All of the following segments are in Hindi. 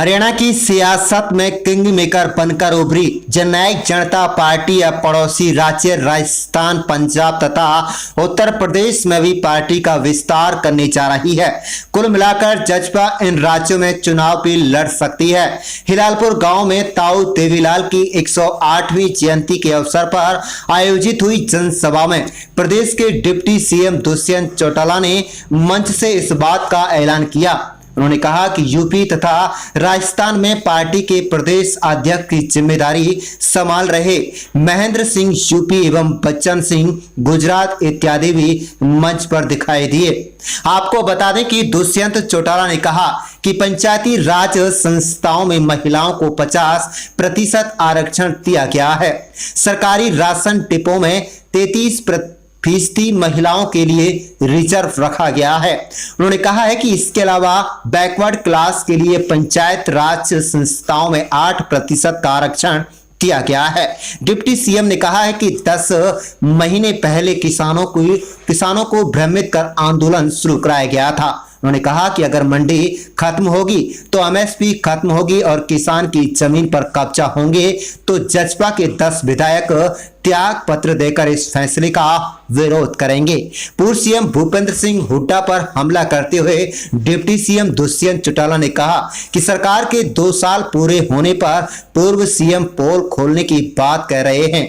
हरियाणा की सियासत में किंग मेकर बनकर उभरी जननायक जनता पार्टी अब पड़ोसी राज्य राजस्थान, पंजाब तथा उत्तर प्रदेश में भी पार्टी का विस्तार करने जा रही है। कुल मिलाकर जजपा इन राज्यों में चुनाव भी लड़ सकती है। हिलालपुर गांव में ताऊ देवीलाल की 108वीं जयंती के अवसर पर आयोजित हुई जनसभा में प्रदेश के डिप्टी सीएम दुष्यंत चौटाला ने मंच से इस बात का ऐलान किया। उन्होंने कहा कि यूपी तथा राजस्थान में पार्टी के प्रदेश अध्यक्ष की जिम्मेदारी संभाल रहे महेंद्र सिंह यूपी एवं बच्चन सिंह गुजरात इत्यादि भी मंच पर दिखाई दिए। आपको बता दें कि दुष्यंत चौटाला ने कहा कि पंचायती राज संस्थाओं में महिलाओं को 50% आरक्षण दिया गया है। सरकारी राशन डिपो में 33% महिलाओं के लिए रिजर्व रखा गया है। उन्होंने कहा है कि इसके अलावा बैकवर्ड क्लास के लिए पंचायत राज संस्थाओं में 8% का आरक्षण दिया गया है। डिप्टी सीएम ने कहा है कि 10 महीने पहले किसानों को भ्रमित कर आंदोलन शुरू कराया गया था। उन्होंने कहा कि अगर मंडी खत्म होगी तो एमएसपी खत्म होगी और किसान की जमीन पर कब्जा होंगे तो जजपा के 10 विधायक त्याग पत्र देकर इस फैसले का विरोध करेंगे। पूर्व सीएम भूपेंद्र सिंह हुड्डा पर हमला करते हुए डिप्टी सीएम दुष्यंत चौटाला ने कहा कि सरकार के 2 साल पूरे होने पर पूर्व सीएम पोल खोलने की बात कह रहे हैं।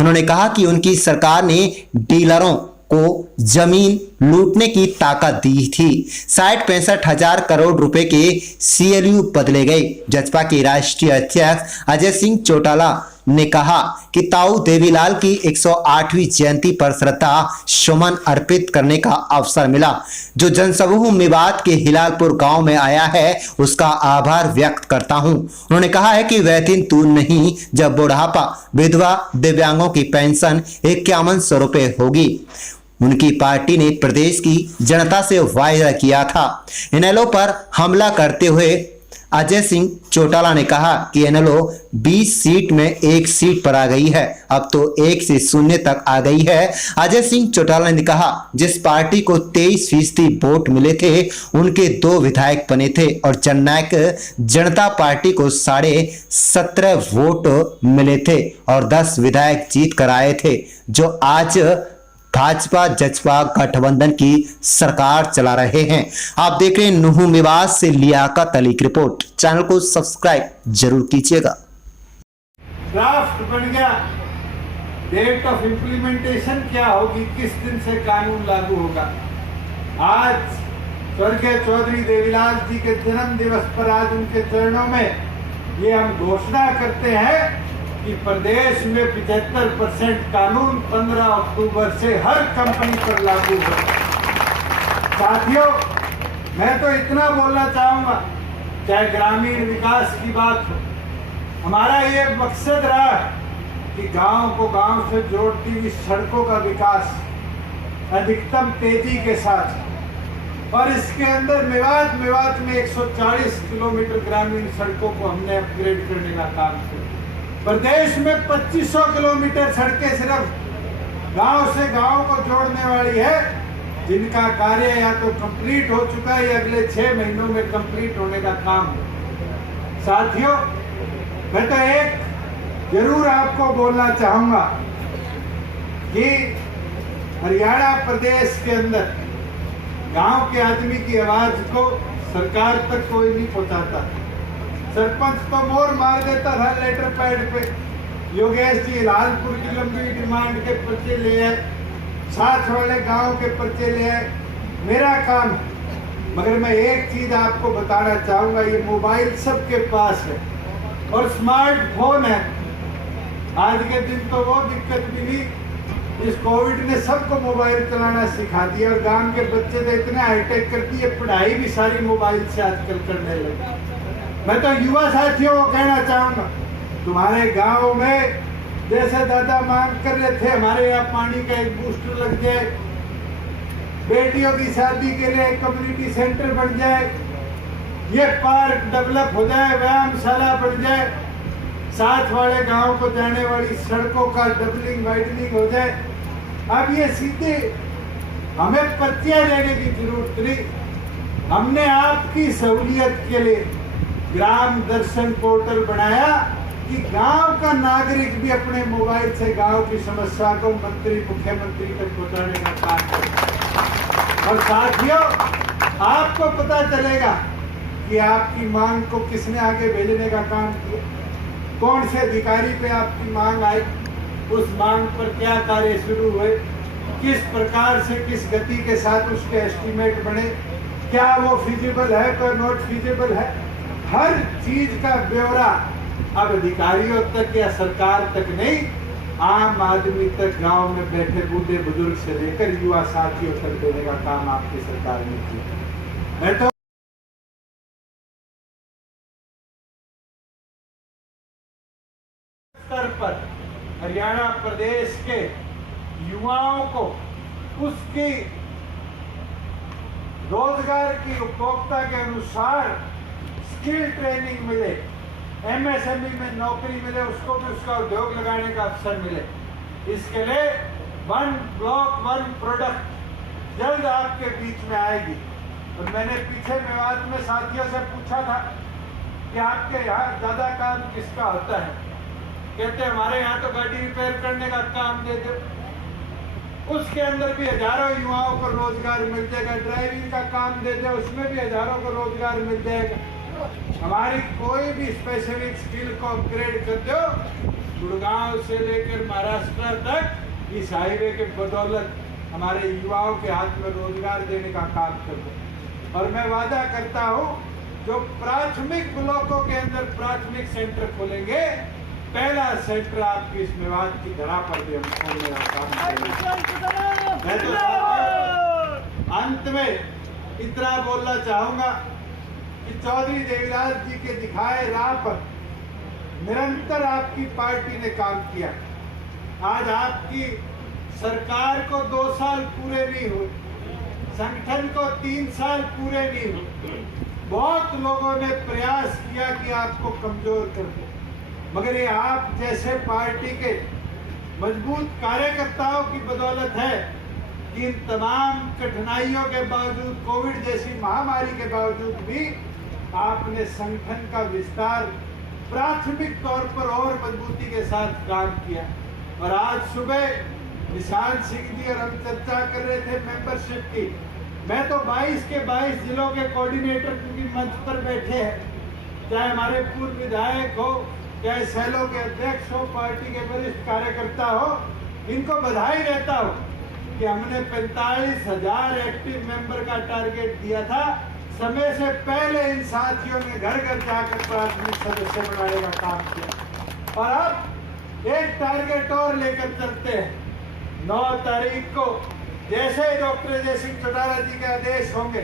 उन्होंने कहा कि उनकी सरकार ने डीलरों को जमीन लूटने की ताकत दी थी। 60-65 हजार करोड़ रुपए के सीएलयू बदले गए। जजपा के राष्ट्रीय अध्यक्ष अजय सिंह चौटाला ने कहा कि ताऊ देवीलाल की 108वीं जयंती पर श्रद्धा सुमन अर्पित करने का अवसर मिला। जो जनसमूह मेवात के हिलालपुर गांव में आया है उसका आभार व्यक्त करता हूं। उन्होंने कहा है कि वह दिन दूर नहीं जब बुढ़ापा, विधवा, दिव्यांगों की पेंशन 5100 रुपए होगी। उनकी पार्टी ने प्रदेश की जनता से वायदा किया था। इनेलो पर हमला करते हुए अजय सिंह चौटाला ने कहा कि इनेलो 20 सीट में 1 सीट पर आ गई है, अब तो 1 से 0 तक आ गई है। अजय सिंह चौटाला ने कहा जिस पार्टी को 23% वोट मिले थे उनके 2 विधायक बने थे और जननायक जनता पार्टी को 17.5 वोट मिले थे और 10 विधायक जीत कर आए थे, जो आज भाजपा जजपा गठबंधन की सरकार चला रहे हैं। आप देख रहे हैं नुहू मेवात से लियाकत अली की रिपोर्ट। चैनल को सब्सक्राइब जरूर कीजिएगा। ड्राफ्ट बन गया, डेट ऑफ इम्प्लीमेंटेशन क्या होगी, किस दिन से कानून लागू होगा। आज स्वर्गीय चौधरी देवीलाल जी के जन्म दिवस पर आज उनके चरणों में ये हम घोषणा करते हैं कि प्रदेश में 75% कानून 15 अक्टूबर से हर कंपनी पर लागू हो। साथियों, मैं तो इतना बोलना चाहूंगा, चाहे ग्रामीण विकास की बात हो, हमारा ये मकसद रहा कि गांव को गांव से जोड़ती हुई सड़कों का विकास अधिकतम तेजी के साथ, और इसके अंदर मेवात में 140 किलोमीटर ग्रामीण सड़कों को हमने अपग्रेड करने का काम किया। प्रदेश में 2500 किलोमीटर सड़कें सिर्फ गांव से गांव को जोड़ने वाली है, जिनका कार्य या तो कंप्लीट हो चुका है या अगले 6 महीनों में कंप्लीट होने का काम है। साथियों, मैं तो एक जरूर आपको बोलना चाहूंगा कि हरियाणा प्रदेश के अंदर गांव के आदमी की आवाज को सरकार तक कोई नहीं पहुंचाता। सरपंच तो मोर मार देता था लेटर पैड पे, योगेश जी हिलालपुर की लंबी डिमांड के पर्चे ले आए, साथ वाले गांव के पर्चे ले आए, मेरा काम। मगर मैं एक चीज आपको बताना चाहूंगा, ये मोबाइल सबके पास है और स्मार्टफोन है। आज के दिन तो वो दिक्कत भी नहीं, इस कोविड ने सबको मोबाइल चलाना सिखा दिया और गांव के बच्चे तो इतने हाईटेक कर दिए, पढ़ाई भी सारी मोबाइल से आजकल करने लगे। मैं तो युवा साथियों को कहना चाहूंगा, तुम्हारे गांव में जैसे दादा मांग कर रहे थे हमारे यहाँ पानी का एक बूस्टर लग जाए, बेटियों की शादी के लिए कम्युनिटी सेंटर बन जाए, ये पार्क डेवलप हो जाए, व्यायामशाला बन जाए, साथ वाले गांव को जाने वाली सड़कों का डबलिंग वाइडनिंग हो जाए। अब ये सीधे हमें पर्चियां लेने की जरूरत नहीं, हमने आपकी सहूलियत के लिए ग्राम दर्शन पोर्टल बनाया कि गांव का नागरिक भी अपने मोबाइल से गांव की समस्या को मंत्री मुख्यमंत्री तक पहुंचाने का काम करे। और साथियों, आपको पता चलेगा कि आपकी मांग को किसने आगे भेजने का काम किया, कौन से अधिकारी पे आपकी मांग आई, उस मांग पर क्या कार्य शुरू हुए, किस प्रकार से किस गति के साथ उसके एस्टीमेट बने, क्या वो फिजिबल है तो नॉट फिजिबल है, हर चीज का ब्यौरा अब अधिकारियों तक या सरकार तक नहीं, आम आदमी तक, गांव में बैठे बूढ़े बुजुर्ग से लेकर युवा साथियों तक देने का काम आपकी सरकार ने किया। मैं तो स्तर पर हरियाणा प्रदेश के युवाओं को उसकी रोजगार की उपभोक्ता के अनुसार स्किल ट्रेनिंग मिले, एमएसएमई में नौकरी मिले, उसको भी उसका उद्योग लगाने का अवसर मिले। इसके लिए वन ब्लॉक वन प्रोडक्ट जल्द आपके बीच में आएगी। और मैंने पीछे मेवात में साथियों से पूछा था कि आपके यहाँ ज्यादा काम किसका होता है, कहते हमारे यहाँ तो गाड़ी रिपेयर करने का काम दे दो। उसके अंदर भी हजारों युवाओं को रोजगार मिल जाएगा, ड्राइविंग का काम दे दो, उसमें भी हजारों को रोजगार मिल जाएगा। हमारी कोई भी स्पेसिफिक स्किल को अपग्रेड कर दो, गुड़गांव से लेकर महाराष्ट्र तक इस हाईवे के बदौलत हमारे युवाओं के हाथ में रोजगार देने का काम कर दो। और मैं वादा करता हूँ, जो प्राथमिक ब्लॉकों के अंदर प्राथमिक सेंटर खोलेंगे, पहला सेंटर आपकी इस मेवात की धरा पर भी हम खोलने का काम करेंगे। मैं तो अंत में इतना बोलना चाहूंगा कि चौधरी देवीलाल जी के दिखाए राह पर निरंतर आपकी पार्टी ने काम किया। आज आपकी सरकार को 2 साल पूरे नहीं हुए, संगठन को 3 साल पूरे नहीं हुए। बहुत लोगों ने प्रयास किया कि आपको कमजोर कर दे, मगर ये आप जैसे पार्टी के मजबूत कार्यकर्ताओं की बदौलत है कि इन तमाम कठिनाइयों के बावजूद, कोविड जैसी महामारी के बावजूद भी आपने संगठन का विस्तार प्राथमिक तौर पर और मजबूती के साथ काम किया। और आज सुबह निशान सिंह जी और हम चर्चा कर रहे थे मेंबरशिप की। मैं तो 22 के 22 जिलों के कोऑर्डिनेटर क्योंकि मंच पर बैठे हैं, चाहे हमारे पूर्व विधायक हो, चाहे सेलो के अध्यक्ष हो, पार्टी के वरिष्ठ कार्यकर्ता हो, इनको बधाई देता हूँ कि हमने 45,000 एक्टिव मेंबर का टारगेट दिया था। समय से पहले इन साथियों ने घर घर जाकर प्राथमिक सदस्य बनाने का काम किया। और अब एक टारगेट और लेकर चलते हैं। 9 तारीख को जैसे ही डॉक्टर अजय सिंह चौटाला जी के आदेश होंगे,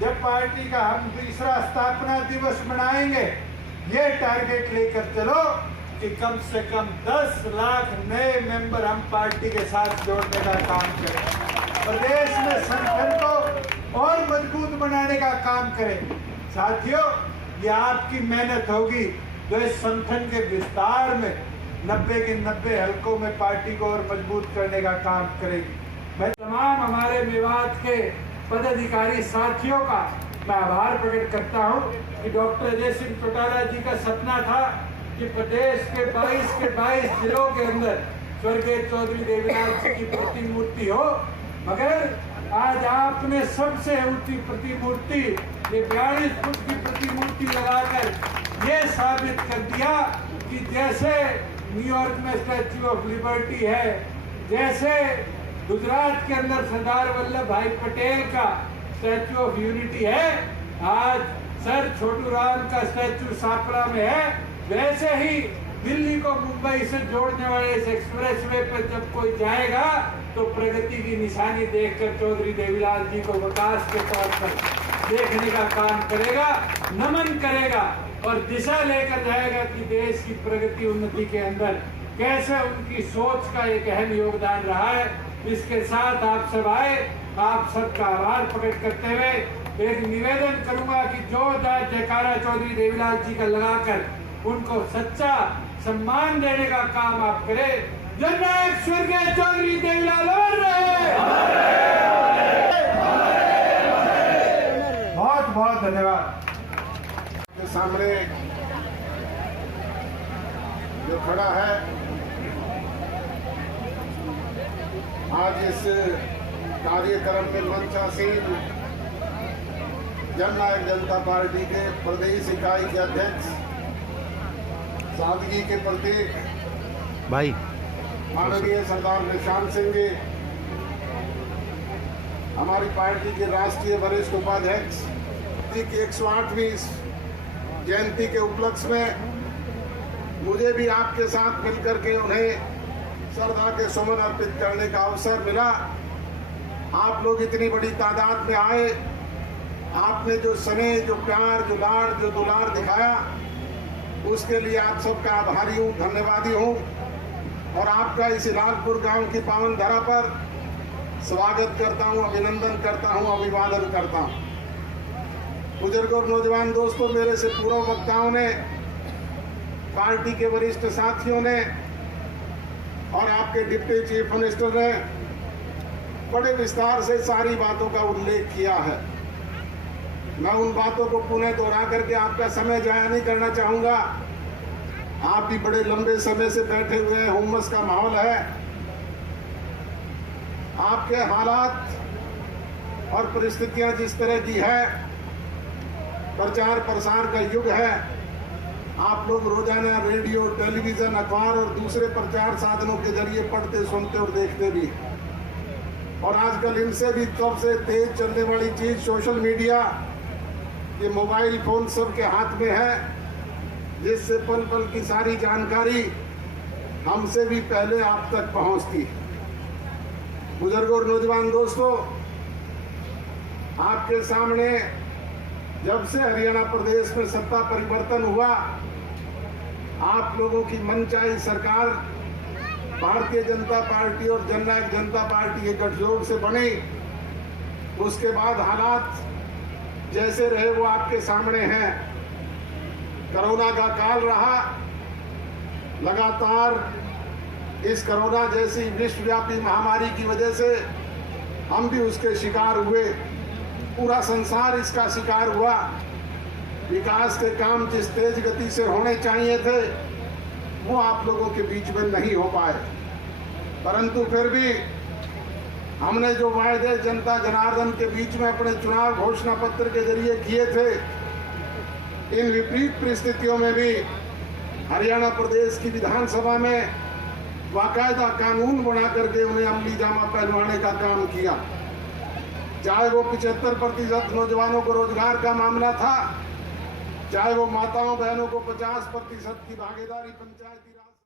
जब पार्टी का हम 2रा स्थापना दिवस मनाएंगे, ये टारगेट लेकर चलो कि कम से कम 10 लाख नए मेंबर हम पार्टी के साथ जोड़ने का काम करें, प्रदेश में संगठन को और मजबूत बनाने का काम करें। साथियों, ये आपकी मेहनत होगी जो इस संगठन के विस्तार में 90 के 90 हलकों में पार्टी को और मजबूत करने का काम करेगी। मैं तमाम हमारे मेवात के पदाधिकारी साथियों का मैं आभार प्रकट करता हूँ कि डॉक्टर अजय सिंह चौटाला जी का सपना था कि प्रदेश के 22 के 22 जिलों के अंदर स्वर्गीय चौधरी देवीलाल जी की प्रतिमूर्ति हो, मगर आज आपने सबसे ऊंची प्रतिमूर्ति, ये 42 फुट की प्रतिमूर्ति लगाकर ये साबित कर दिया कि जैसे न्यूयॉर्क में स्टैच्यू ऑफ लिबर्टी है, जैसे गुजरात के अंदर सरदार वल्लभ भाई पटेल का स्टैच्यू ऑफ यूनिटी है, आज सर छोटू राम का स्टैच्यू सापरा में है, वैसे ही दिल्ली को मुंबई से जोड़ने वाले इस एक्सप्रेसवे पर जब कोई जाएगा तो प्रगति की निशानी देखकर चौधरी देवीलाल जी को विकास के तौर पर देखने का काम करेगा, नमन करेगा और दिशा लेकर जाएगा कि देश की प्रगति उन्नति के अंदर कैसे उनकी सोच का एक अहम योगदान रहा है। इसके साथ आप सब आए, आप सबका आभार प्रकट करते हुए एक निवेदन करूंगा कि जोरदार जयकारा चौधरी देवीलाल जी का लगाकर उनको सच्चा सम्मान देने का काम आप करें। जननायक स्वर्गीय चौधरी देवीलाल अमर रहे। बहुत बहुत धन्यवाद। के सामने जो खड़ा है आज इस कार्यक्रम में मंचासीन जननायक जनता पार्टी के प्रदेश इकाई के अध्यक्ष सादगी के प्रतीक भाई माननीय सरदार निशांत सिंह जी, हमारी पार्टी के राष्ट्रीय वरिष्ठ उपाध्यक्ष की 108वीं जयंती के उपलक्ष्य में मुझे भी आपके साथ मिलकर के उन्हें श्रद्धा के सुमन अर्पित करने का अवसर मिला। आप लोग इतनी बड़ी तादाद में आए, आपने जो स्नेह, जो प्यार, जो लाड़, जो दुलार दिखाया, उसके लिए आप सबका आभारी हूँ, धन्यवादी हूँ। और आपका इस लालपुर गांव की पावन धरा पर स्वागत करता हूँ, अभिनंदन करता हूँ, अभिवादन करता हूँ। बुजुर्ग और नौजवान दोस्तों, मेरे से पूर्व वक्ताओं ने, पार्टी के वरिष्ठ साथियों ने और आपके डिप्टी चीफ मिनिस्टर ने बड़े विस्तार से सारी बातों का उल्लेख किया है। मैं उन बातों को पुनः दोहरा करके आपका समय जाया नहीं करना चाहूँगा। आप भी बड़े लंबे समय से बैठे हुए हैं, हुम्मस का माहौल है। आपके हालात और परिस्थितियां जिस तरह की है, प्रचार प्रसार का युग है। आप लोग रोजाना रेडियो, टेलीविज़न, अखबार और दूसरे प्रचार साधनों के जरिए पढ़ते, सुनते और देखते भी। और आजकल इनसे भी सबसे तेज चलने वाली चीज़ सोशल मीडिया, ये मोबाइल फोन सबके हाथ में है, जिससे पल पल की सारी जानकारी हमसे भी पहले आप तक पहुंचती है। बुजुर्ग और नौजवान दोस्तों, आपके सामने जब से हरियाणा प्रदेश में सत्ता परिवर्तन हुआ, आप लोगों की मनचाही सरकार भारतीय जनता पार्टी और जननायक जनता पार्टी के गठजोड़ से बनी। उसके बाद हालात जैसे रहे वो आपके सामने हैं। कोरोना का काल रहा, लगातार इस कोरोना जैसी विश्वव्यापी महामारी की वजह से हम भी उसके शिकार हुए, पूरा संसार इसका शिकार हुआ। विकास के काम जिस तेज गति से होने चाहिए थे वो आप लोगों के बीच में नहीं हो पाए, परंतु फिर भी हमने जो वायदे जनता जनार्दन के बीच में अपने चुनाव घोषणा पत्र के जरिए किए थे, इन विपरीत परिस्थितियों में भी हरियाणा प्रदेश की विधानसभा में बाकायदा कानून बना करके उन्हें अमली जामा पहनवाने का काम किया। चाहे वो 75% नौजवानों को रोजगार का मामला था, चाहे वो माताओं बहनों को 50% की भागीदारी पंचायती राज